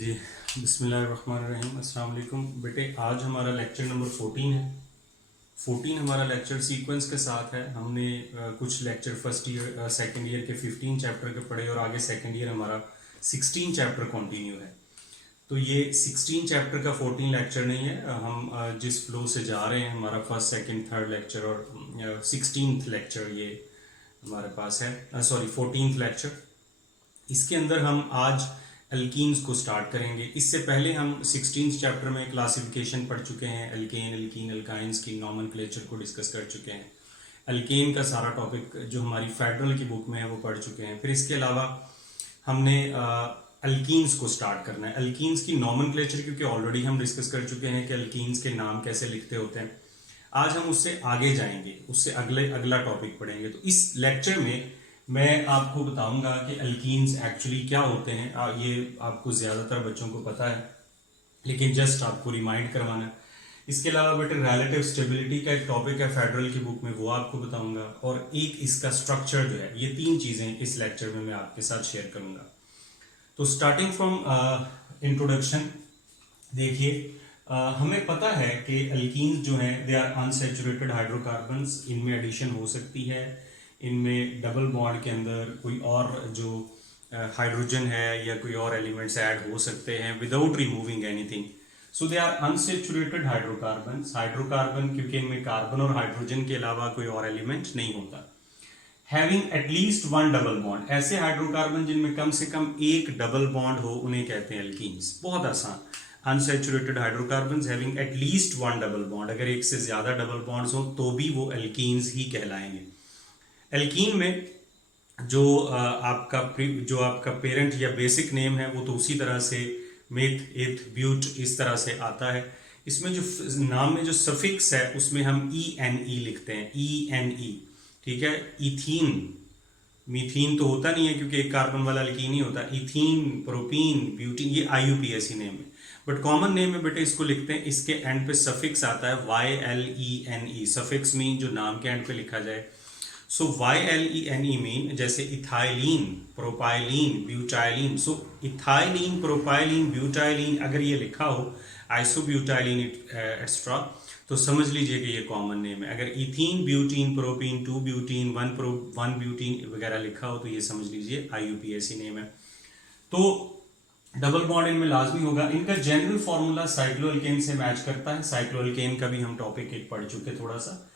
जी बिस्मिल्लाहिर्रहमानिर्रहीम अस्सलाम वालेकुम बेटे। आज हमारा लेक्चर नंबर 14 है। 14 हमारा लेक्चर सीक्वेंस के साथ है। हमने कुछ lecture first year second year के 15 चैप्टर के पढ़े और आगे सेकंड ईयर हमारा 16 चैप्टर कंटिन्यू है। तो ये 16 चैप्टर का 14 लेक्चर नहीं है। हम जिस फ्लो से जा रहे हैं, हमारा फर्स्ट सेकंड थर्ड लेक्चर और 16th लेक्चर ये हमारे पास है, सॉरी 14th लेक्चर। इसके अंदर हम आज एल्कीन्स को स्टार्ट करेंगे। इससे पहले हम 16th चैप्टर में क्लासिफिकेशन पढ़ चुके हैं, एल्केन एल्कीन एल्काइंस की नॉमेनक्लेचर को डिस्कस कर चुके हैं। एल्केन का सारा टॉपिक जो हमारी फेडरल की बुक में है वो पढ़ चुके हैं। फिर इसके अलावा हमने एल्कीन्स को स्टार्ट करना है। एल्कीन्स की नॉमेनक्लेचर क्योंकि ऑलरेडी हम डिस्कस कर चुके हैं कि एल्कीन्स के नाम कैसे लिखते होते हैं। आज हम उससे आगे जाएंगे, उससे अगला टॉपिक पढ़ेंगे। तो इस लेक्चर में मैं आपको बताऊंगा कि एल्कीन्स एक्चुअली क्या होते हैं। ये आपको ज़्यादातर बच्चों को पता है, लेकिन जस्ट आपको रिमाइंड करवाना है। इसके अलावा बेटे रिलेटिव स्टेबिलिटी का एक टॉपिक है फेडरल की बुक में, वो आपको बताऊंगा। और एक इसका स्ट्रक्चर जो है, ये तीन चीज़ें इस लेक्चर में मैं आपके साथ शेयर करूंगा। तो स्टार्टिंग फ्रॉम इंट्रोडक्शन, देखिए हमें पता है कि एल्कीन्स जो हैं दे आर अनसैचुरेटेड हाइड्रोकार्बन्स। इनमें एडिशन हो सकती है, इनमें डबल बॉन्ड के अंदर कोई और जो हाइड्रोजन है या कोई और एलिमेंट्स ऐड हो सकते हैं without removing anything. So they are unsaturated hydrocarbons. Hydrocarbon क्योंकि इनमें कार्बन और हाइड्रोजन के अलावा कोई और एलिमेंट नहीं होता। Having at least one double bond, ऐसे हाइड्रोकार्बन जिनमें कम से कम एक डबल बॉन्ड हो उन्हें कहते हैं एल्कीन्स। बहुत आसान। Unsaturated hydrocarbons having at least one double bond, अगर एक से ज्यादा डबल बॉन्ड्स हो तो भी वो एल्कीन्स ही कहलाएंगे। एल्कीन में जो आपका पेरेंट या बेसिक नेम है वो तो उसी तरह से मेथ एथ ब्यूट इस तरह से आता है। इसमें जो नाम में जो सफिक्स है उसमें हम ई एन ई लिखते हैं, ई एन ई। ठीक है। इथीन, मीथीन तो होता नहीं है क्योंकि एक कार्बन वाला एल्कीन ही होता है। इथीन, प्रोपीन, ब्यूटीन, ये IUPAC नेम है। बट कॉमन नेम में बेटे इसको लिखते हैं, इसके एंड पे सफिक्स आता है YLENE। सफिक्स मीन जो नाम के एंड पे लिखा जाए। सो YLENE मीन जैसे इथाइलिन, प्रोपाइलिन, ब्यूटाइलिन। सो इथाइलिन, प्रोपाइलिन, ब्यूटाइलिन अगर ये लिखा हो, आइसोब्यूटाइलिन एक्स्ट्रा, तो समझ लीजिए कि ये कॉमन नेम है। अगर ethene, butene, propene, 2 butene, 1 butene वगैरह लिखा हो तो ये समझ लीजिए IUPAC नेम है। तो डबल बॉन्ड इनमें लाजमी होगा। इनका जनरल फॉर्मूला साइक्लोएल्केन से मैच करता है। साइक्लोएल्केन का भी हम टॉपिक एक पढ़ चुके थोड़ा सा।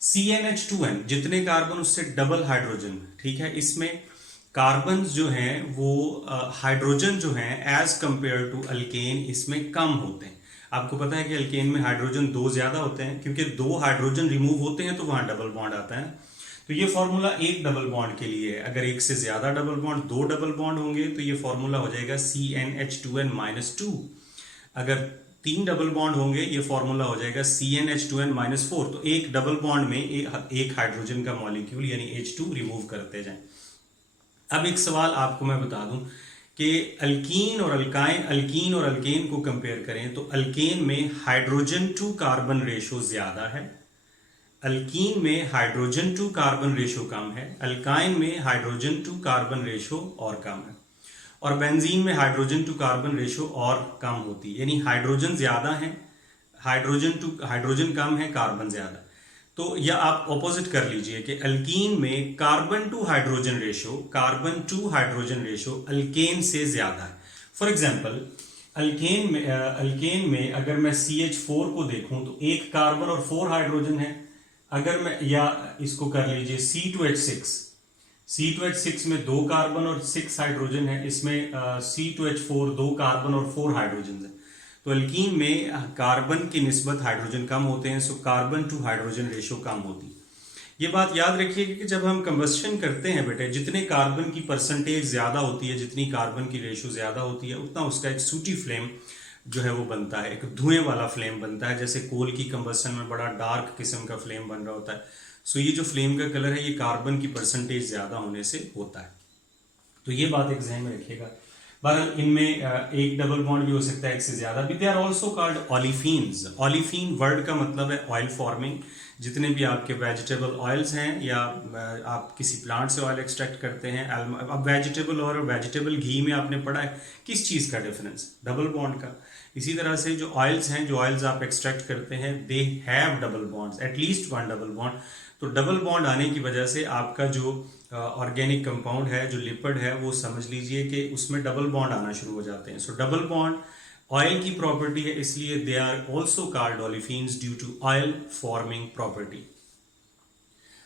CnH2n, जितने कार्बन उससे डबल हाइड्रोजन। ठीक है। इसमें कार्बन जो हैं वो हाइड्रोजन जो हैं एज कंपेयर टू अल्केन इसमें कम होते हैं। आपको पता है कि अल्केन में हाइड्रोजन दो ज्यादा होते हैं, क्योंकि दो हाइड्रोजन रिमूव होते हैं तो वहां डबल बॉन्ड आता है। तो ये फॉर्मूला एक डबल बॉन्ड के लिए है। अगर एक से ज्यादा डबल बॉन्ड, दो डबल बॉन्ड होंगे तो ये फॉर्मूला हो जाएगा CnH2n-2। अगर तीन डबल बॉन्ड होंगे ये फॉर्मूला हो जाएगा CnH2n-4। तो एक डबल बॉन्ड में एक हाइड्रोजन का मॉलिक्यूल यानी H2 रिमूव करते जाएं। अब एक सवाल आपको मैं बता दूं कि अल्कीन और अल्केन को कंपेयर करें तो अल्केन में हाइड्रोजन टू कार्बन रेशो ज्यादा है, अल्कीन में हाइड्रोजन टू कार्बन रेशो कम है, अल्काइन में हाइड्रोजन टू कार्बन रेशो और कम है, और बेंजीन में हाइड्रोजन टू कार्बन रेशो और कम होती है। यानी हाइड्रोजन ज्यादा है, हाइड्रोजन कम है, कार्बन ज्यादा। तो या आप ऑपोजिट कर लीजिए कि अल्कीन में carbon to hydrogen ratio alkane से ज्यादा है। फॉर एग्जांपल अल्केन में अगर मैं CH4 को देखूं तो एक कार्बन और 4 हाइड्रोजन है। अगर मैं, या इसको कर लीजिए C2H6 में 2 कार्बन और 6 हाइड्रोजन है। इसमें C2H4 2 कार्बन और 4 हाइड्रोजन है। तो अल्कीन में कार्बन की निस्बत हाइड्रोजन कम होते हैं, so carbon to hydrogen ratio कम होती है। ये बात याद रखिए कि जब हम कंबस्शन करते हैं बेटे, जितने कार्बन की परसेंटेज ज्यादा होती है, जितनी कार्बन की रेशो ज्यादा होती है, उतना उसका एक सूटी फ्लेम जो है वो बनता है, एक धुएं वाला फ्लेम बनता है। जैसे कोल की कंबस्शन में बड़ा डार्क किस्म का फ्लेम बन रहा होता है। सो ये जो फ्लेम का कलर है ये कार्बन की परसेंटेज ज्यादा होने से होता है। तो ये बात एक ज़हन में रखिएगा। बहरहाल इनमें एक डबल बॉन्ड भी हो सकता है, एक से ज्यादा भी। They are also called olefins. Olefin word का मतलब है ऑयल फॉर्मिंग। जितने भी आपके वेजिटेबल ऑयल्स हैं या आप किसी प्लांट से ऑयल एक्सट्रैक्ट करते हैं, अब वेजिटेबल और वेजिटेबल घी में आपने पढ़ा है किस चीज़ का डिफरेंस, डबल बॉन्ड का। इसी तरह से जो ऑयल्स हैं, जो ऑयल्स आप एक्सट्रैक्ट करते हैं, they have double bonds, at least one double bond. तो डबल बॉन्ड आने की वजह से आपका जो ऑर्गेनिक कंपाउंड है, जो लिपिड है, वो समझ लीजिए कि उसमें डबल बॉन्ड आना शुरू हो जाते हैं। सो डबल बॉन्ड ऑयल की प्रॉपर्टी है, इसलिए they are also called olefins due to oil forming property.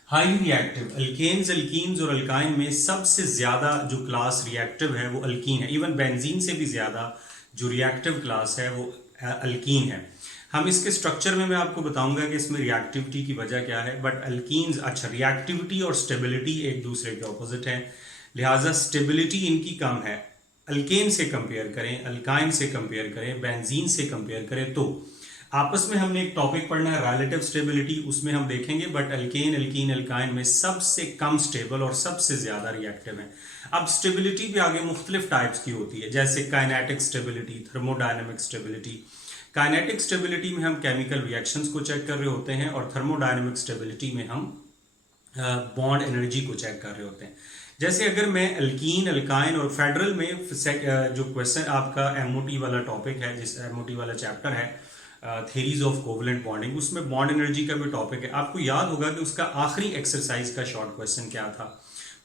Highly reactive alkanes, alkenes और अल्काइन में सबसे ज्यादा जो क्लास रिएक्टिव है वो अल्कीन है। इवन बेंजीन से भी ज्यादा जो रिएक्टिव क्लास है वो अल्कीन है। हम इसके स्ट्रक्चर में मैं आपको बताऊंगा कि इसमें रिएक्टिविटी की वजह क्या है। बट अल्कीन्स, अच्छा, रिएक्टिविटी और स्टेबिलिटी एक दूसरे के ऑपोजिट है, लिहाजा स्टेबिलिटी इनकी कम है। अल्केन से कंपेयर करें, अल्काइन से कंपेयर करें, बेंजीन से कंपेयर करें, तो आपस में हमने एक टॉपिक पढ़ना है रिलेटिव स्टेबिलिटी, उसमें हम देखेंगे। बट अल्केन, अल्कीन, अल्काइन में सबसे कम स्टेबल और सबसे ज्यादा रिएक्टिव है। अब स्टेबिलिटी भी आगे मुख्तलिफ टाइप्स की होती है, जैसे kinetic stability, thermodynamic stability. Kinetic stability में हम केमिकल रिएक्शंस को चेक कर रहे होते हैं और थर्मोडायनेमिक स्टेबिलिटी में हम बॉन्ड एनर्जी को चेक कर रहे होते हैं। जैसे अगर मैं अल्कीन, अल्काइन और फेडरल में जो क्वेश्चन आपका एमओटी वाला टॉपिक है, जिस एमओटी वाला चैप्टर है थ्योरीज ऑफ कोवलेंट बॉन्डिंग, उसमें बॉन्ड एनर्जी का भी टॉपिक है। आपको याद होगा कि उसका आखिरी एक्सरसाइज का शॉर्ट क्वेश्चन क्या था।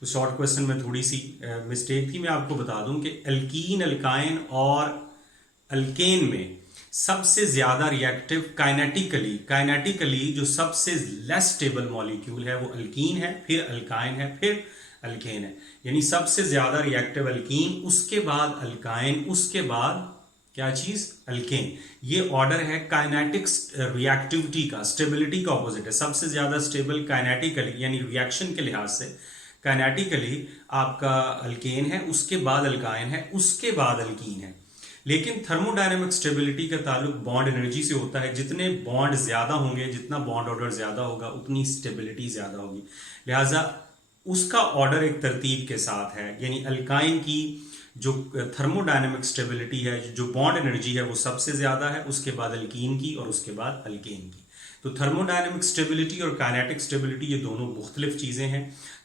उस शॉर्ट क्वेश्चन में थोड़ी सी मिस्टेक थी। मैं आपको बता दूं कि अल्कीन, अल्काइन और अल्केन में सबसे ज्यादा रिएक्टिव काइनेटिकली जो सबसे लेस स्टेबल मॉलिक्यूल है वो अल्कीन है, फिर अल्काइन है, फिर अल्केन है। यानी सबसे ज्यादा रिएक्टिव अल्कीन, उसके बाद अल्काइन, उसके बाद क्या चीज, अल्केन। ये ऑर्डर है काइनेटिक रिएक्टिविटी का, स्टेबिलिटी का ऑपोजिट है। सबसे ज्यादा स्टेबल काइनेटिकली यानी रिएक्शन के लिहाज से काइनेटिकली आपका अल्केन है, उसके बाद अल्काइन है, उसके बाद अल्कीन है। लेकिन थर्मोडायनेमिक स्टेबिलिटी का ताल्लुक बॉन्ड एनर्जी से होता है। जितने बॉन्ड ज्यादा होंगे, जितना बॉन्ड ऑर्डर ज्यादा होगा, उतनी स्टेबिलिटी ज्यादा होगी। लिहाजा उसका ऑर्डर एक तरतीब के साथ है, यानी अल्काइन की जो थर्मोडायनेमिक स्टेबिलिटी है, जो बॉन्ड एनर्जी है, वो सबसे ज्यादा है, उसके बाद अल्कीन की और उसके बाद अल्केन की। तो थर्मोडायनेमिक स्टेबिलिटी और काइनेटिक स्टेबिलिटी ये दोनों मुख्तलिफ चीजें हैं।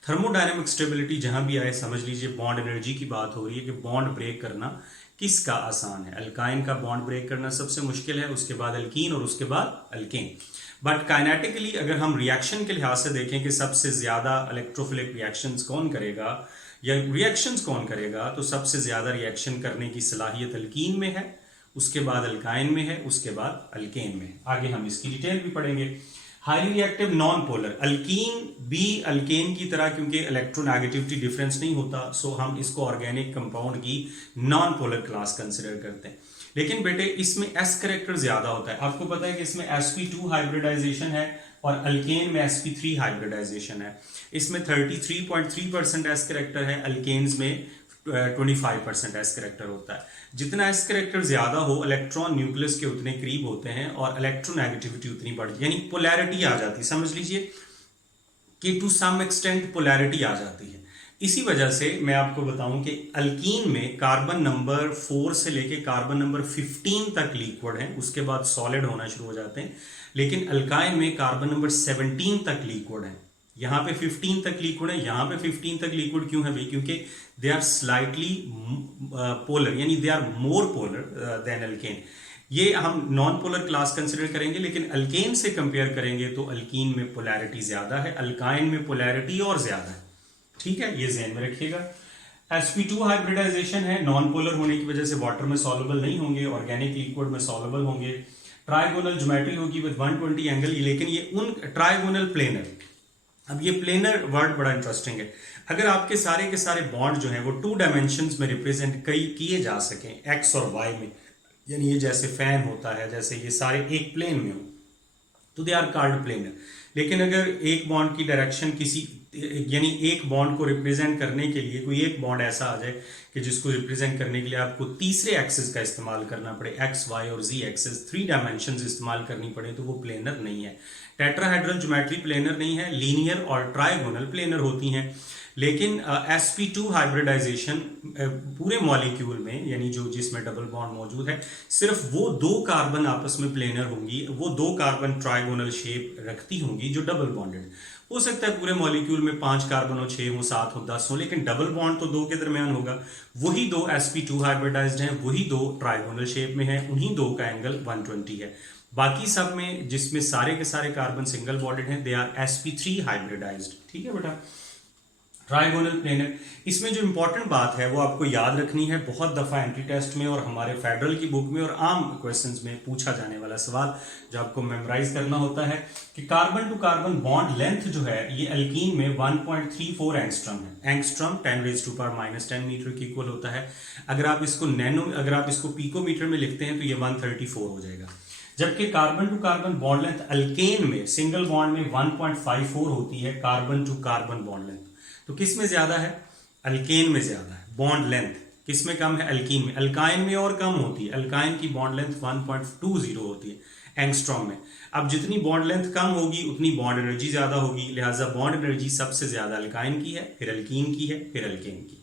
थर्मोडायनेमिक स्टेबिलिटी जहां भी आए समझ लीजिए बॉन्ड एनर्जी की बात हो रही है कि बॉन्ड ब्रेक करना किसका आसान है। अल्काइन का बॉन्ड ब्रेक करना सबसे मुश्किल है, उसके बाद अल्कीन और उसके बाद अल्केन। बट काइनेटिकली अगर हम रिएक्शन के लिहाज से देखें कि सबसे ज्यादा इलेक्ट्रोफिलिक रिएक्शंस कौन करेगा या रिएक्शंस कौन करेगा, तो सबसे ज्यादा रिएक्शन करने की सलाहियत अल्कीन में है, उसके बाद अल्काइन में है, उसके बाद अल्केन में है। आगे हम इसकी डिटेल भी पढ़ेंगे। Highly reactive non polar, alkyne भी अल्केन की तरह क्योंकि इलेक्ट्रोनेगेटिविटी डिफरेंस नहीं होता, सो हम इसको ऑर्गेनिक कंपाउंड की नॉन पोलर क्लास कंसिडर करते हैं। लेकिन बेटे इसमें एस करेक्टर ज्यादा होता है। आपको पता है कि इसमें sp2 हाइब्रिडाइजेशन है और अल्केन में sp3 हाइब्रिडाइजेशन है। इसमें 33.3% एस करेक्टर है, अल्केन्स में 25% एस करेक्टर होता है। जितना एस करेक्टर ज्यादा हो, इलेक्ट्रॉन न्यूक्लियस के उतने करीब होते हैं और इलेक्ट्रोनेगेटिविटी उतनी बढ़ती, यानी पोलैरिटी आ जाती है। समझ लीजिए कि टू सम एक्सटेंट पोलैरिटी आ जाती है। इसी वजह से मैं आपको बताऊं कि अल्कीन में कार्बन नंबर 4 से लेके कार्बन नंबर 15 तक लिक्विड है, उसके बाद सॉलिड होना शुरू हो जाते हैं। लेकिन अल्काइन में कार्बन नंबर 17 तक लिक्विड है। यहां पे 15 तक लिक्विड है, यहां पे 15 तक लिक्विड क्यों है भाई? क्योंकि दे आर स्लाइटली पोलर, यानी they are more polar than alkane. ये हम नॉन पोलर क्लास कंसिडर करेंगे, लेकिन अल्केन से कंपेयर करेंगे तो अल्कीन में पोलैरिटी ज्यादा है, अल्काइन में पोलैरिटी और ज्यादा है। ठीक है, ये ध्यान में रखिएगा। sp2 हाइब्रिडाइजेशन है, नॉन पोलर होने की वजह से वाटर में सॉल्युबल नहीं होंगे, ऑर्गेनिक लिक्विड में सॉल्युबल होंगे। ट्राइगोनल ज्योमेट्री होगी विद 120 एंगल, लेकिन ये उन ट्राइगोनल प्लेनर। अब ये प्लेनर वर्ड बड़ा इंटरेस्टिंग है। अगर आपके सारे के सारे बॉन्ड जो हैं वो 2 डायमेंशंस में रिप्रेजेंट किए जा सकें, एक्स और वाई में, यानी ये जैसे फैन होता है, जैसे ये सारे एक प्लेन में हो, तो दे आर कॉल्ड प्लेनर। लेकिन अगर एक बॉन्ड की डायरेक्शन किसी, यानी एक बॉन्ड को रिप्रेजेंट करने के लिए कोई एक बॉन्ड ऐसा आ जाए कि जिसको रिप्रेजेंट करने के लिए आपको तीसरे एक्सिस का इस्तेमाल करना पड़े, एक्स, वाई और जी एक्सिस, 3 डायमेंशंस इस्तेमाल करनी पड़े, तो वो प्लेनर नहीं है। टेट्राहेड्रल ज्योमेट्री प्लेनर नहीं है, लीनियर और ट्राइगोनल प्लेनर होती हैं। लेकिन sp2 हाइब्रिडाइजेशन पूरे मॉलिक्यूल में, यानी जो जिसमें डबल बॉन्ड मौजूद है, सिर्फ वो दो कार्बन आपस में प्लेनर होंगी, वो दो कार्बन ट्राइगोनल शेप रखती होंगी जो डबल बॉन्डेड। हो सकता है पूरे मॉलिक्यूल में 5 कार्बन हो, 6 हो, 7 हो, 10 हो, लेकिन डबल बॉन्ड तो दो के दरमियान होगा। वही दो sp2 हाइब्रिडाइज्ड हैं, वही दो ट्राइगोनल शेप में हैं, उन्हीं दो का एंगल 120 है। बाकी सब में जिसमें सारे के सारे कार्बन सिंगल बॉन्डेड हैं, दे आर sp3 हाइब्रिडाइज्ड। ठीक है बेटा, ट्राइगोनल प्लेनर। इसमें जो इंपॉर्टेंट बात है वो आपको याद रखनी है, बहुत दफा एंट्री टेस्ट में और हमारे फेडरल की बुक में और आम क्वेश्चंस में पूछा जाने वाला सवाल जो आपको मेमोराइज करना होता है कि carbon to carbon bond length जो है ये अल्कीन में 1.34 एंगस्ट्रम है। एंगस्ट्रम 10⁻⁻10 मीटर के इक्वल होता है। अगर आप इसको पिकोमीटर में लिखते हैं तो ये 134 हो जाएगा। जबकि carbon to carbon bond length alkane में सिंगल बॉन्ड में 1.54 होती है carbon to carbon bond length. तो किस में ज्यादा है? अल्केन में ज्यादा है। बॉन्ड लेंथ किस में कम है? अल्कीन में। अल्काइन में और कम होती है। अल्काइन की बॉन्ड लेंथ 1.20 होती है एंगस्ट्रॉम में। अब जितनी बॉन्ड लेंथ कम होगी उतनी बॉन्ड एनर्जी ज्यादा होगी, लिहाजा बॉन्ड एनर्जी सबसे ज्यादा अल्काइन की है, फिर अल्कीन की है, फिर अल्केन की।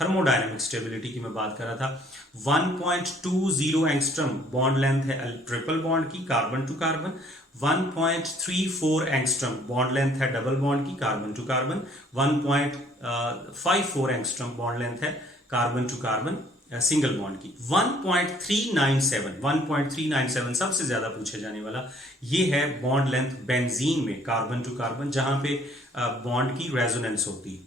थर्मोडायनेमिक स्टेबिलिटी की मैं बात कर रहा था। 1.20 एंगस्ट्रम बॉन्ड लेंथ है ट्रिपल बॉन्ड की carbon to carbon. 1.34 angstrom bond length है डबल बॉन्ड की carbon to carbon. 1.54 angstrom bond length है carbon to carbon single bond की। 1.397 सबसे ज्यादा पूछे जाने वाला ये है बॉन्ड लेंथ बेंजीन में कार्बन टू कार्बन, जहां पे बॉन्ड की रेजोनेंस होती है।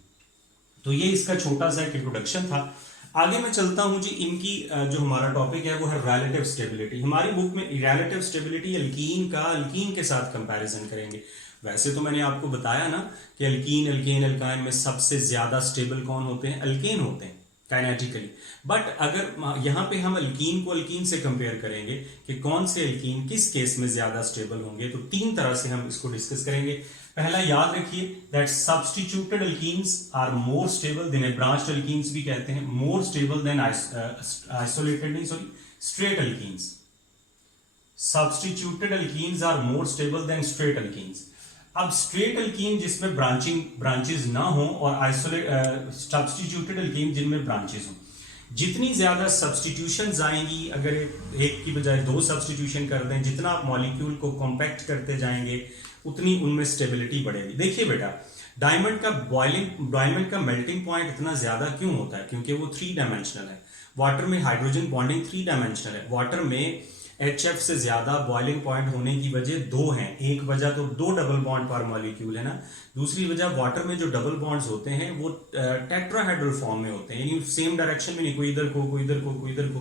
तो ये इसका छोटा सा एक इंट्रोडक्शन था। आगे मैं चलता हूं जी, इनकी जो हमारा टॉपिक है वो है रिलेटिव स्टेबिलिटी। हमारी बुक में रिलेटिव स्टेबिलिटी अल्कीन के साथ कंपैरिजन करेंगे। वैसे तो मैंने आपको बताया ना कि अल्कीन अल्केन अल्काइन में सबसे ज्यादा स्टेबल कौन होते हैं? अल्केन होते हैं काइनेटिकली। बट अगर यहाँ पे हम अल्कीन को अल्कीन से कंपेयर करेंगे कि कौन से अल्कीन किस केस में ज्यादा स्टेबल होंगे, तो 3 तरह से हम इसको डिस्कस करेंगे। पहला याद रखिए that substituted alkenes are more stable, जिन्हें ब्रांच्ड अल्कीन्स भी कहते हैं, more stable than straight alkenes. Substituted alkenes are more stable than straight alkenes. अब स्ट्रेट अल्कीन जिसमें ब्रांचेस ना हो और सब्स्टिट्यूटेड अल्कीन जिनमें ब्रांचेस हो, जितनी ज्यादा सब्स्टिट्यूशन आएंगी, अगर एक की बजाय 2 सब्स्टिट्यूशन कर दें, जितना आप मॉलिक्यूल को कॉम्पैक्ट करते जाएंगे उतनी उनमें स्टेबिलिटी बढ़ेगी। देखिए बेटा, डायमंड का मेल्टिंग पॉइंट इतना ज्यादा क्यों होता है? क्योंकि वो 3 डायमेंशनल है। वाटर में हाइड्रोजन बॉन्डिंग 3 डायमेंशनल है। वाटर में HF से ज्यादा बॉइलिंग पॉइंट होने की वजह 2 हैं। एक वजह तो 2 डबल बॉन्ड पर मॉलिक्यूल है ना, दूसरी वजह वाटर में जो डबल बॉन्ड्स होते हैं वो टेट्राहेड्रल फॉर्म में होते हैं, यानी सेम डायरेक्शन में नहीं, कोई इधर को कोई इधर को कोई इधर को।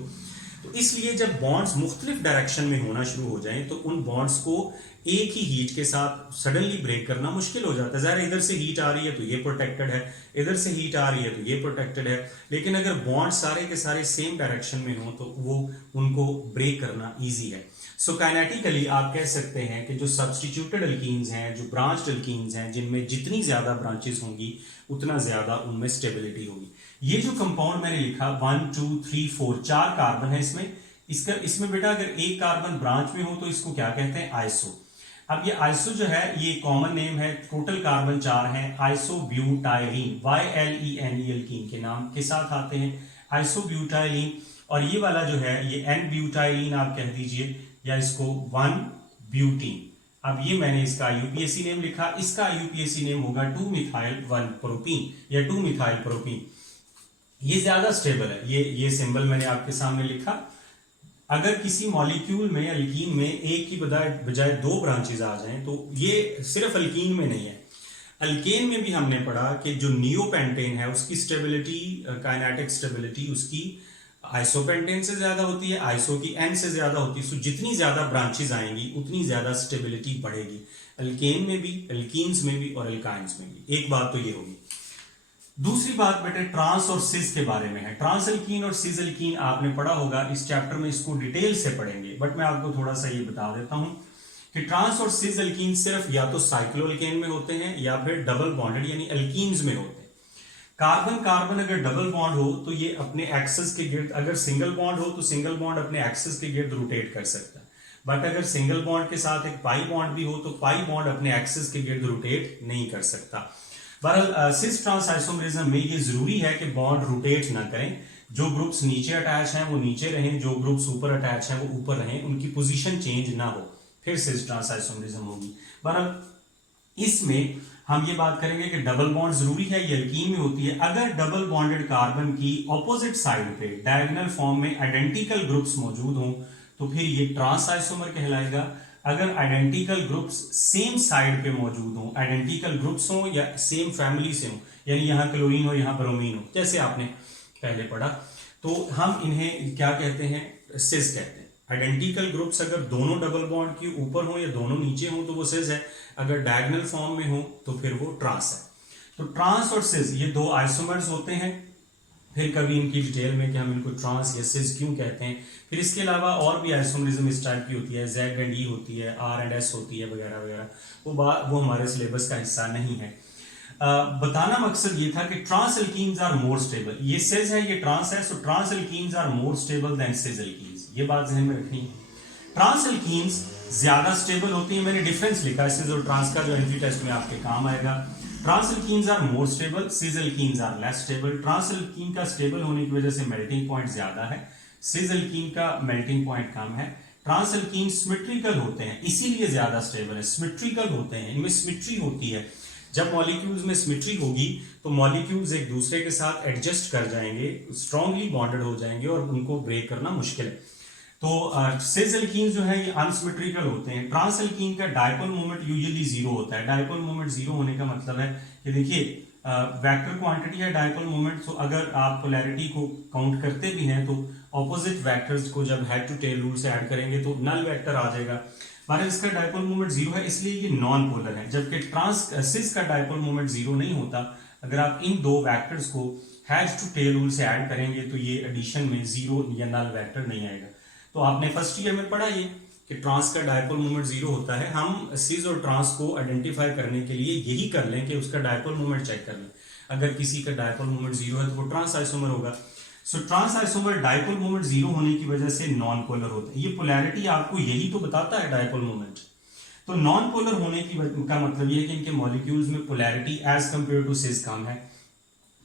तो इसलिए जब बॉन्ड्स मुख्तलिफ डायरेक्शन में होना शुरू हो जाएं तो उन बॉन्ड्स को एक ही हीट के साथ सडनली ब्रेक करना मुश्किल हो जाता है। ज़ाहिर इधर से हीट आ रही है तो ये प्रोटेक्टेड है, इधर से हीट आ रही है तो ये प्रोटेक्टेड है, लेकिन अगर बॉन्ड सारे के सारे सेम डायरेक्शन में हो तो वो उनको ब्रेक करना ईजी है। सो काइनेटिकली आप कह सकते हैं कि जो सब्स्टिट्यूटेड अल्कीन्स हैं, जो ब्रांच्ड अल्कीन्स हैं, जिनमें जितनी ज्यादा ब्रांचेस होंगी उतना ज्यादा उनमें स्टेबिलिटी होगी। ये जो कंपाउंड मैंने लिखा 1 2 3 4 4 कार्बन है इसमें बेटा अगर एक कार्बन ब्रांच में हो तो इसको क्या कहते हैं? आइसो। अब ये आइसो जो है ये कॉमन नेम है, टोटल कार्बन 4 हैं। आइसोब्यूटाइलीन, YLENE अल्कीन के नाम के साथ आते हैं, आइसोब्यूटाइलीन। और ये वाला जो है ये N-ब्यूटाइलीन आप कह दीजिए, या इसको 1-ब्यूटीन। अब ये मैंने इसका IUPAC नेम लिखा, इसका IUPAC नेम होगा 2-मिथाइल-1-प्रोपीन या 2-मिथाइल-प्रोपीन। ये ज्यादा स्टेबल है। ये सिंबल मैंने आपके सामने लिखा। अगर किसी मॉलिक्यूल में अल्कीन में एक की बजाय 2 ब्रांचेस आ जाएं तो ये सिर्फ अल्कीन में नहीं है, अल्केन में भी हमने पढ़ा कि जो नियोपेंटेन है उसकी स्टेबिलिटी, काइनेटिक स्टेबिलिटी उसकी आइसोपेंटेन से ज्यादा होती है, आइसो की N से ज्यादा होती है। सो जितनी ज्यादा ब्रांचेस आएंगी उतनी ज्यादा स्टेबिलिटी बढ़ेगी, अल्केन में भी, अल्कीन्स में भी और अल्काइंस में भी। एक बात तो ये होगी। दूसरी बात बेटे ट्रांस और सिस के बारे में है। ट्रांस अल्कीन और सिस अल्कीन आपने पढ़ा होगा, इस चैप्टर में इसको डिटेल से पढ़ेंगे, बट मैं आपको थोड़ा सा ये बता देता हूं कि ट्रांस और सिस अल्कीन सिर्फ या तो साइक्लोअल्केन में होते हैं या फिर डबल बॉन्डेड यानी अल्कीन्स में होते हैं। कार्बन कार्बन अगर डबल बॉन्ड हो तो ये अपने एक्सिस के गिर्द, अगर सिंगल बॉन्ड हो तो सिंगल बॉन्ड अपने एक्सिस के गिर्द रोटेट कर सकता है, बट अगर सिंगल बॉन्ड के साथ एक पाई बॉन्ड भी हो तो पाई बॉन्ड अपने एक्सिस के गिर्द रोटेट नहीं कर सकता। बहरहाल सिस ट्रांस आइसोमरिज्म में ये जरूरी है कि बॉन्ड रोटेट ना करें, जो ग्रुप्स नीचे अटैच हैं वो नीचे रहें, जो ग्रुप्स ऊपर अटैच हैं वो ऊपर रहें, उनकी पोजीशन चेंज ना हो, फिर सिस ट्रांस आइसोमरिज्म होगी। बहरहाल इसमें हम ये बात करेंगे कि डबल बॉन्ड जरूरी है, ये एल्कीन में होती है। अगर डबल बॉन्डेड कार्बन की ऑपोजिट साइड पे डायगोनल फॉर्म में आइडेंटिकल ग्रुप्स मौजूद हों तो फिर ये ट्रांस आइसोमर कहलाएगा। अगर आइडेंटिकल ग्रुप्स सेम साइड पे मौजूद हों, आइडेंटिकल ग्रुप्स हों या सेम फैमिली से हों, यानी यहाँ क्लोरीन हो यहाँ ब्रोमीन हो, जैसे आपने पहले पढ़ा, तो हम इन्हें क्या कहते हैं, सिस कहते हैं। आइडेंटिकल ग्रुप्स अगर दोनों डबल बॉन्ड के ऊपर हो या दोनों नीचे हो तो वो सिस है, अगर डायगोनल फॉर्म में हो तो फिर वो ट्रांस है। तो ट्रांस और सिस ये दो आइसोमर्स होते हैं, फिर कभी इनकी डिटेल में कि हम इनको ट्रांस या सिस क्यों कहते हैं। फिर इसके अलावा और भी आइसोमरिज्म इस टाइप की होती है, जेड एंड ई होती है, आर एंड एस होती है वगैरह वगैरह, वो हमारे सिलेबस का हिस्सा नहीं है। बताना मकसद ये था कि trans alkenes are more stable, ये सिस है ये ट्रांस है, so trans alkenes are more stable than cis alkenes, ये बात ध्यान में रखनी है। ट्रांस एल्कीन्स ज्यादा स्टेबल होती है, मैंने डिफरेंस लिखा सिस और ट्रांस का, जो एंट्री टेस्ट में आपके काम आएगा। Trans alkenes are more stable, cis alkenes are less stable. Trans alkene का स्टेबल होने की वजह से मेल्टिंग पॉइंट ज्यादा है, सिस एल्कीन का मेल्टिंग पॉइंट कम है। ट्रांस एल्कीन सिमेट्रिकल होते हैं इसीलिए ज्यादा स्टेबल है, सिमेट्रिकल होते हैं, इनमें सिमेट्री होती है। जब मॉलिक्यूल्स में सिमेट्री होगी तो मॉलिक्यूल्स एक दूसरे के साथ एडजस्ट कर जाएंगे, स्ट्रांगली बॉन्डेड हो जाएंगे और उनको ब्रेक करना मुश्किल है। तो सिस एल्कीन जो है ये अनसिमेट्रिकल होते हैं। ट्रांस एल्कीन का डायपोल मोमेंट यूजुअली जीरो होता है। डायपोल मोमेंट जीरो होने का मतलब है कि देखिए वेक्टर क्वांटिटी है डायपोल मोमेंट, तो अगर आप पोलैरिटी को काउंट करते भी हैं तो ऑपोजिट वेक्टर्स को जब हेड टू टेल रूल से ऐड करेंगे तो नल वेक्टर आ जाएगा। बारह इसका डायपोल मोमेंट जीरो है इसलिए ये नॉन पोलर है, जबकि ट्रांस सिस का डायपोल मोमेंट जीरो नहीं होता। अगर आप इन दो वेक्टर्स को हेड टू टेल रूल से ऐड करेंगे तो ये एडिशन में जीरो या नल वेक्टर नहीं आएगा। तो आपने फर्स्ट ईयर में पढ़ा ये कि ट्रांस का डायपोल मोमेंट जीरो होता है। हम सिस और ट्रांस को आइडेंटिफाई करने के लिए यही कर लें कि उसका डायपोल मोमेंट चेक कर लें। अगर किसी का डायपोल मोमेंट जीरो है तो वो ट्रांस आइसोमर होगा। So trans isomer dipole moment zero होने की वजह से नॉन पोलर होता है। ये पोलैरिटी आपको यही तो बताता है डायपोल मोमेंट। तो नॉन पोलर होने की का मतलब ये है कि इनके मॉलिक्यूल्स में पोलैरिटी एज कंपेयर टू सिस कम है।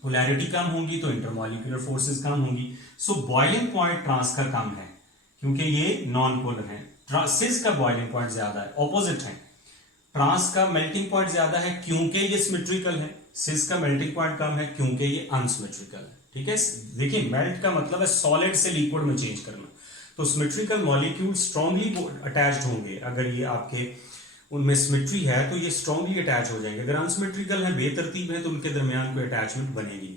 पोलैरिटी कम होगी तो इंटरमॉलिक्यूलर फोर्सेस कम होंगी। सो बॉइलिंग पॉइंट ट्रांस का कम है क्योंकि ये नॉन पोलर है। सिस का बॉइलिंग पॉइंट ज्यादा है, ऑपोजिट है। ट्रांस का मेल्टिंग पॉइंट ज्यादा है क्योंकि ये सिमेट्रिकल है। सिस का मेल्टिंग पॉइंट कम है क्योंकि ये अनसिमेट्रिकल है। ठीक है, देखिए मेल्ट का मतलब है सॉलिड से लिक्विड में चेंज करना। तो सिमेट्रिकल मॉलिक्यूल स्ट्रांगली अटैच्ड होंगे। अगर ये आपके उनमें सिमेट्री है तो ये स्ट्रांगली अटैच हो जाएंगे। अगर अनसिमेट्रिकल है, बेतरतीब है, तो उनके दरमियान कोई अटैचमेंट बनेगी।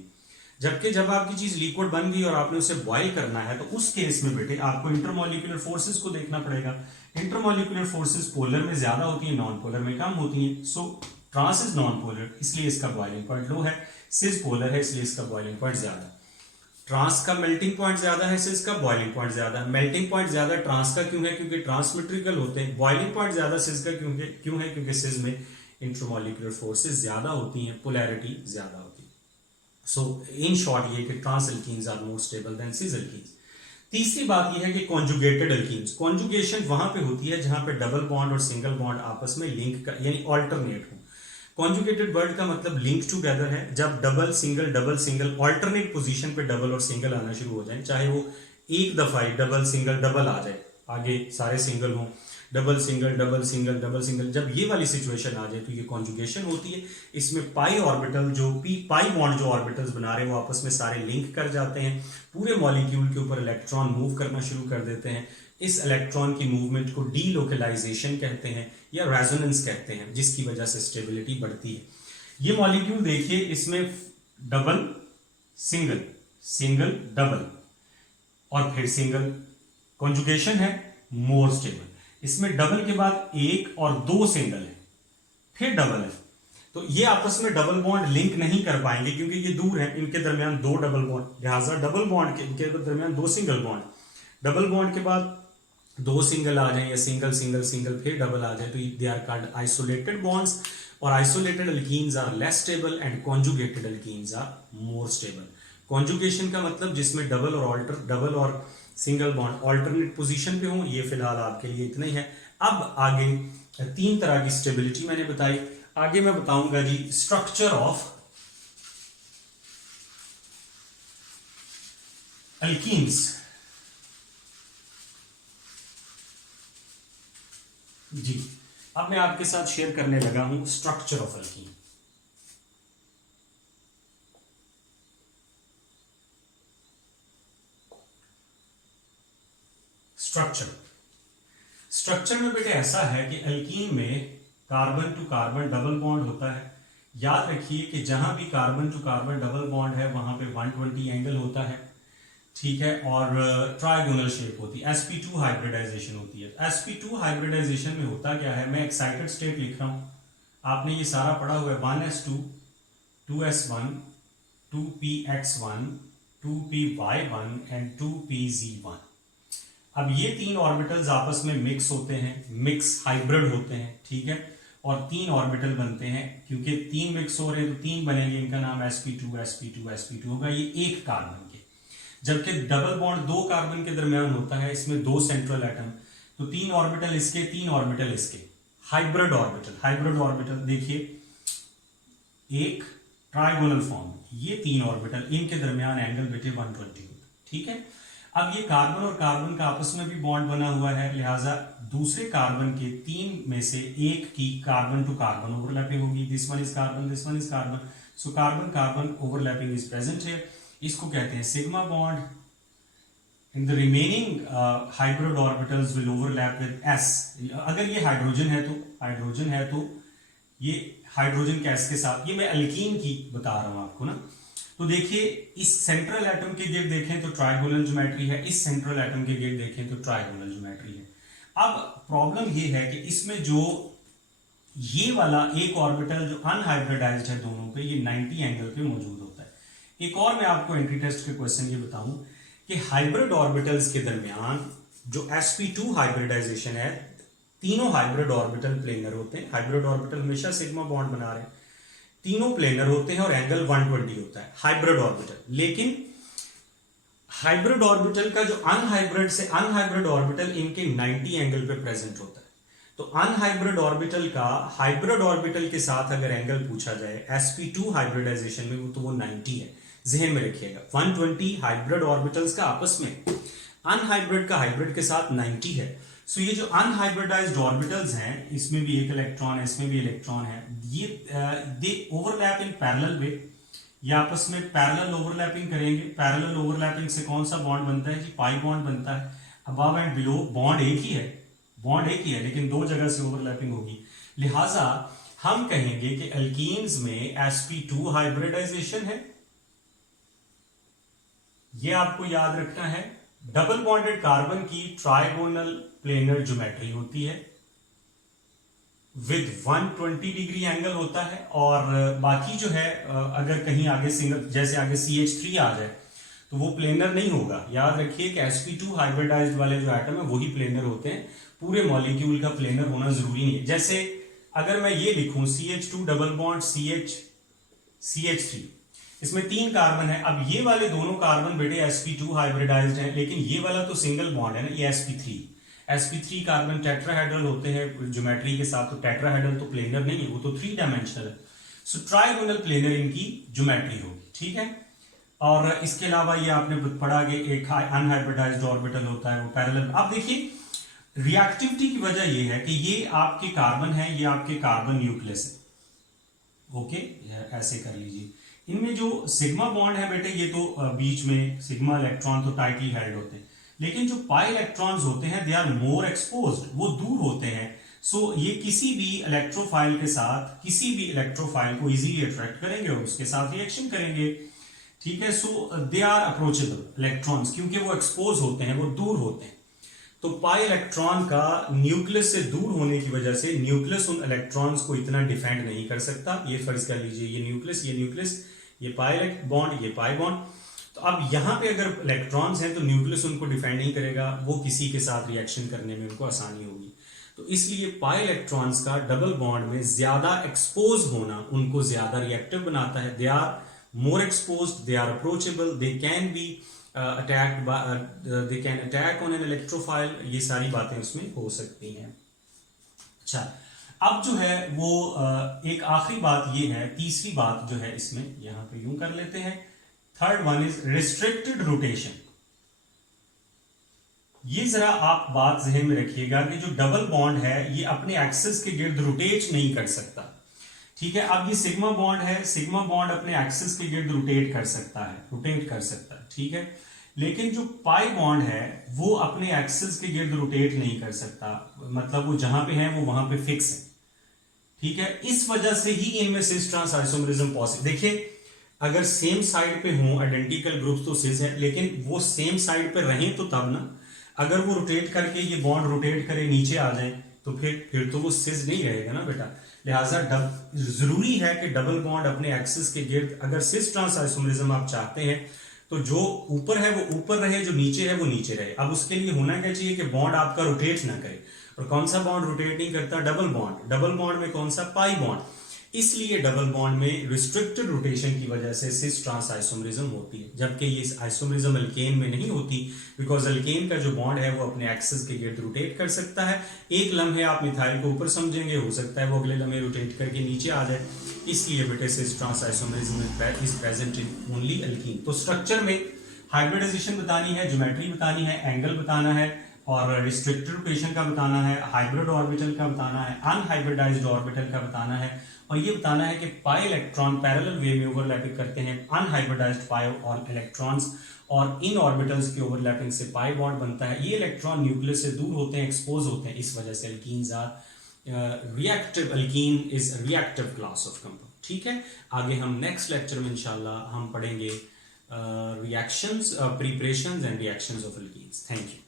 जबकि जब आपकी चीज लिक्विड बन गई और आपने उसे बॉयल करना है तो उस केस में बेटे आपको इंटरमॉलिक्यूलर फोर्सेस को देखना पड़ेगा। इंटरमॉलिक्यूलर फोर्सेस पोलर में ज्यादा होती है, नॉन पोलर में कम होती है। So trans is non polar इसलिए इसका बॉइलिंग पॉइंट लो है, सिस पोलर है इसलिए इसका बॉइलिंग पॉइंट ज्यादा। ट्रांस का मेल्टिंग पॉइंट ज्यादा है, सिस का बॉइलिंग पॉइंट ज्यादा है। मेल्टिंग पॉइंट ज्यादा ट्रांस का क्यों है? क्योंकि ट्रांसमेट्रिकल होते हैं। बॉइलिंग पॉइंट ज्यादा सिस का क्यों है? क्योंकि सिस में इंटरमॉलिक्यूलर फोर्सेस ज्यादा होती हैं, पोलैरिटी ज्यादा होती है। सो इन शॉर्ट ये कि trans alkenes are more stable than cis alkenes. तीसरी बात यह है कि कॉन्जुगेटेड एल्कीन्स। कॉन्जुगेशन वहां पे होती है जहां पे डबल बॉन्ड और सिंगल बॉन्ड आपस में लिंक यानी ऑल्टरनेट हो। कॉन्जुगेटेड वर्ड का मतलब लिंक टूगेदर है। जब डबल सिंगल ऑल्टरनेट पोजीशन पे डबल और सिंगल आना शुरू हो जाए, चाहे वो एक दफा ही डबल सिंगल डबल आ जाए, आगे सारे सिंगल हों, डबल सिंगल, जब ये वाली सिचुएशन आ जाए तो ये कॉन्जुगेशन होती है। इसमें पाई ऑर्बिटल जो पाई बॉन्ड जो ऑर्बिटल्स बना रहे हैं वो आपस में सारे लिंक कर जाते हैं। पूरे मॉलिक्यूल के ऊपर इलेक्ट्रॉन मूव करना शुरू कर देते हैं। इस इलेक्ट्रॉन की मूवमेंट को डीलोकलाइजेशन कहते हैं या रेजोनेंस कहते हैं, जिसकी वजह से स्टेबिलिटी बढ़ती है। ये मॉलिक्यूल देखिए, इसमें डबल सिंगल डबल और फिर सिंगल, कॉन्जुगेशन है मोर स्टेबल। इसमें डबल के बाद एक और दो सिंगल है, फिर डबल है, तो ये आपस में डबल बॉन्ड लिंक नहीं कर पाएंगे क्योंकि ये दूर है। इनके दरमियान दो डबल बॉन्ड, लिहाजा डबल बॉन्ड के दरमियान दो सिंगल बॉन्ड, डबल बॉन्ड के बाद दो सिंगल आ जाए या सिंगल फिर डबल आ जाए तो they are called isolated bonds. और isolated alkenes are less stable and conjugated alkenes are more stable. Conjugation का मतलब जिसमें डबल और सिंगल बॉन्ड ऑल्टरनेट पोजीशन पे हो। ये फिलहाल आपके लिए इतना ही है। अब आगे तीन तरह की स्टेबिलिटी मैंने बताई। आगे मैं बताऊंगा जी स्ट्रक्चर ऑफ अल्कीन्स। जी, अब मैं आपके साथ शेयर करने लगा हूं स्ट्रक्चर ऑफ अल्कीन। स्ट्रक्चर में बेटे ऐसा है कि अल्कीन में carbon to carbon double bond होता है। याद रखिए कि जहां भी carbon to carbon double bond है वहां पे 120 एंगल होता है, ठीक है, और ट्राइगोनल शेप होती है। sp2 हाइब्रिडाइजेशन होती है। sp2 हाइब्रिडाइजेशन में होता क्या है, मैं एक्साइटेड स्टेट लिख रहा हूं, आपने ये सारा पढ़ा हुआ है, 1s2 2s1 2px1 2py1 and 2pz1। अब ये तीन ऑर्बिटल्स आपस में मिक्स होते हैं, मिक्स हाइब्रिड होते हैं, ठीक है, और तीन ऑर्बिटल बनते हैं। क्योंकि तीन मिक्स हो रहे हैं तो तीन बनेंगे, इनका नाम sp2 sp2 sp2 होगा, ये एक कार्बन के। जबकि डबल बॉन्ड दो कार्बन के दरमियान होता है, इसमें दो सेंट्रल एटम, तो तीन ऑर्बिटल इसके तीन ऑर्बिटल इसके, हाइब्रिड ऑर्बिटल। हाइब्रिड ऑर्बिटल देखिए, एक ट्राइगोनल फॉर्म, ये तीन ऑर्बिटल, इनके दरमियान एंगल बेटे 120 होता है, ठीक है। अब ये कार्बन और कार्बन का आपस में भी बॉन्ड बना हुआ है, लिहाजा दूसरे कार्बन के तीन में से एक की कार्बन टू कार्बन ओवरलैपिंग होगी। This one is carbon, this one is carbon, so carbon carbon overlapping is present है। इसको कहते हैं sigma bond. In the remaining hybrid orbitals will overlap with s। अगर ये हाइड्रोजन है तो ये हाइड्रोजन गैस के साथ, ये मैं अल्कीन की बता रहा हूं आपको ना। तो देखिए, इस सेंट्रल एटम के गिर्द देखें तो ट्राइगोनल ज्योमेट्री है, इस सेंट्रल एटम के गिर्द देखें तो ट्राइगोनल ज्योमेट्री है। अब प्रॉब्लम ये है कि इसमें जो ये वाला एक ऑर्बिटल जो अनहाइब्रिडाइज्ड है दोनों पे, ये 90 एंगल पे मौजूद होता है। एक और मैं आपको एंट्री टेस्ट के क्वेश्चन ये बताऊं कि हाइब्रिड ऑर्बिटल्स के दरमियान जो sp2 हाइब्रिडाइजेशन है, तीनों हाइब्रिड ऑर्बिटल प्लेनर होते हैं। हाइब्रिड ऑर्बिटल हमेशा सिग्मा बॉन्ड बना रहे हैं, तीनों प्लेनर होते हैं और एंगल 120 होता है हाइब्रिड ऑर्बिटल। लेकिन हाइब्रिड ऑर्बिटल का जो अनहाइब्रिड से अनहाइब्रिड ऑर्बिटल, इनके 90 एंगल पे प्रेजेंट होता है। तो अनहाइब्रिड ऑर्बिटल का हाइब्रिड ऑर्बिटल के साथ अगर एंगल पूछा जाए sp2 हाइब्रिडाइजेशन में, तो वो 90 है। जहन में रखिएगा, 120 हाइब्रिड ऑर्बिटल्स का आपस में, अनहाइब्रिड का हाइब्रिड के साथ 90 है। सो ये जो अनहाइब्रिडाइज्ड ऑर्बिटल्स हैं, इसमें भी एक इलेक्ट्रॉन है, इसमें भी इलेक्ट्रॉन है, ये दे ओवरलैप इन पैरेलल वे, ये आपस में पैरेलल ओवरलैपिंग करेंगे। पैरेलल ओवरलैपिंग से कौन सा बॉन्ड बनता है जी, पाई बॉन्ड बनता है। अबव एंड बिलो बॉन्ड एक ही है, बॉन्ड एक ही है, लेकिन दो जगह से ओवरलैपिंग होगी। लिहाजा हम कहेंगे कि अल्कीन्स में sp2 हाइब्रिडाइजेशन है, ये आपको याद रखना है। डबल बॉन्डेड कार्बन की ट्राइगोनल प्लेनर ज्योमेट्री होती है विद 120 डिग्री एंगल होता है। और बाकी जो है, अगर कहीं आगे सिंगल, जैसे आगे CH3 आ जाए तो वो प्लेनर नहीं होगा। याद रखिए कि sp2 हाइब्रिडाइज्ड वाले जो एटम है वही प्लेनर होते हैं, पूरे मॉलिक्यूल का प्लेनर होना जरूरी नहीं है। जैसे अगर मैं ये लिखूं CH2 डबल बॉन्ड CH3, इसमें तीन कार्बन है। अब ये वाले दोनों कार्बन बेटे sp2 हाइब्रिडाइज्ड हैं, लेकिन ये वाला तो सिंगल बॉन्ड है ना, ये sp3 कार्बन टेट्राहेड्रल होते हैं ज्योमेट्री के साथ, तो टेट्राहेड्रल तो प्लेनर नहीं है, वो तो 3 डायमेंशनल है। सो ट्राइगोनल प्लेनर इनकी ज्योमेट्री होगी, ठीक है। और इसके अलावा ये आपने पढ़ा कि एक अनहाइब्रिडाइज्ड ऑर्बिटल होता है, वो पैरेलल। अब देखिए, रिएक्टिविटी की वजह ये है कि ये आपके कार्बन है, ये आपके कार्बन न्यूक्लियस है, ओके, ऐसे कर लीजिए। इनमें जो सिग्मा बॉन्ड है बेटे, ये तो बीच में सिग्मा इलेक्ट्रॉन तो टाइटली हेल्ड होते हैं, लेकिन जो पाई इलेक्ट्रॉन्स होते हैं दे आर मोर एक्सपोज्ड, वो दूर होते हैं। सो ये किसी भी इलेक्ट्रोफाइल के साथ, किसी भी इलेक्ट्रोफाइल को इजीली अट्रैक्ट करेंगे और उसके साथ रिएक्शन करेंगे, ठीक है। सो दे आर अप्रोचेबल इलेक्ट्रॉन्स, क्योंकि वो एक्सपोज होते हैं, वो दूर होते हैं। तो पाई इलेक्ट्रॉन का न्यूक्लियस से दूर होने की वजह से न्यूक्लियस उन इलेक्ट्रॉन्स को इतना डिफेंड नहीं कर सकता। ये फर्ज कर लीजिए, ये न्यूक्लियस, ये पाई बॉन्ड, ये पाई बॉन्ड। तो अब यहां पे अगर इलेक्ट्रॉन्स हैं तो न्यूक्लियस उनको डिफेंड नहीं करेगा, वो किसी के साथ रिएक्शन करने में उनको आसानी होगी। तो इसलिए पाई इलेक्ट्रॉन्स का डबल बॉन्ड में ज्यादा एक्सपोज होना उनको ज्यादा रिएक्टिव बनाता है। They are more exposed, they are approachable, they can be attacked, they can attack on an electrophile, ये सारी बातें उसमें हो सकती हैं। अच्छा, अब जो है वो एक आखिरी बात ये है, तीसरी बात जो है इसमें, यहां पे यूं कर लेते हैं, third one is restricted rotation. ये जरा आप बात जहन में रखिएगा कि जो डबल बॉन्ड है ये अपने एक्सिस के गिर्द रोटेट नहीं कर सकता, ठीक है। अब ये सिग्मा बॉन्ड है, सिग्मा बॉन्ड अपने एक्सिस के गिर्द रोटेट कर सकता है, ठीक है। लेकिन जो पाई बॉन्ड है वो अपने एक्सिस के गिर्द रोटेट नहीं कर सकता, मतलब वो जहां पे है वो वहां पे फिक्स है, ठीक है। इस वजह से ही इनमें सिस ट्रांस आइसोमरिज्म पॉसिबल। देखिए अगर सेम साइड पे हों आइडेंटिकल ग्रुप्स तो सिस है, लेकिन वो सेम साइड पे रहें तो तब ना, अगर वो रोटेट करके ये बॉन्ड रोटेट करे नीचे आ जाए तो फिर तो वो सिस नहीं रहेगा ना बेटा। लिहाजा जरूरी है कि डबल बॉन्ड अपने एक्सिस के गिर्द, अगर सिस ट्रांस आइसोमरिज्म आप चाहते हैं तो जो ऊपर है वो ऊपर रहे, जो नीचे है वो नीचे रहे। अब उसके लिए होना क्या चाहिए कि बॉन्ड आपका रोटेट ना करे, और कौन सा बॉन्ड रोटेट नहीं करता? Double bond. डबल बॉन्ड में कौन सा? Pi bond. इसलिए डबल बॉन्ड में रिस्ट्रिक्टेड रोटेशन की वजह से सिस ट्रांस आइसोमरिज्म होती है, जबकि ये आइसोमरिज्म अल्केन में नहीं होती, बिकॉज अल्केन का जो बॉन्ड है वो अपने एक्सिस के गिर्द रोटेट कर सकता है। एक लम्हे आप मिथाइल को ऊपर समझेंगे, हो सकता है वो अगले लम्हे रोटेट करके नीचे आ जाए, इसलिए बेटे cis trans isomerism is present in only alkene. तो स्ट्रक्चर में हाइब्रिडाइजेशन बतानी है, ज्योमेट्री बतानी है, एंगल बताना है, और रिस्ट्रिक्टेड रोटेशन का बताना है, हाइब्रिड ऑर्बिटल का बताना है, अनहाइब्रिडाइज्ड ऑर्बिटल का बताना है, और ये बताना है कि पाई इलेक्ट्रॉन पैरेलल वे में ओवरलैपिंग करते हैं अनहाइब्रिडाइज्ड पाई और इलेक्ट्रॉन्स, और इन ऑर्बिटल्स की ओवरलैपिंग से पाई बॉन्ड बनता है। ये इलेक्ट्रॉन न्यूक्लियस से दूर होते हैं, एक्सपोज होते हैं, इस वजह से alkenes are reactive. Alkene is reactive class of compound, ठीक है। आगे हम नेक्स्ट लेक्चर में इंशाल्लाह हम पढ़ेंगे reactions, preparations and reactions of alkenes. Thank you.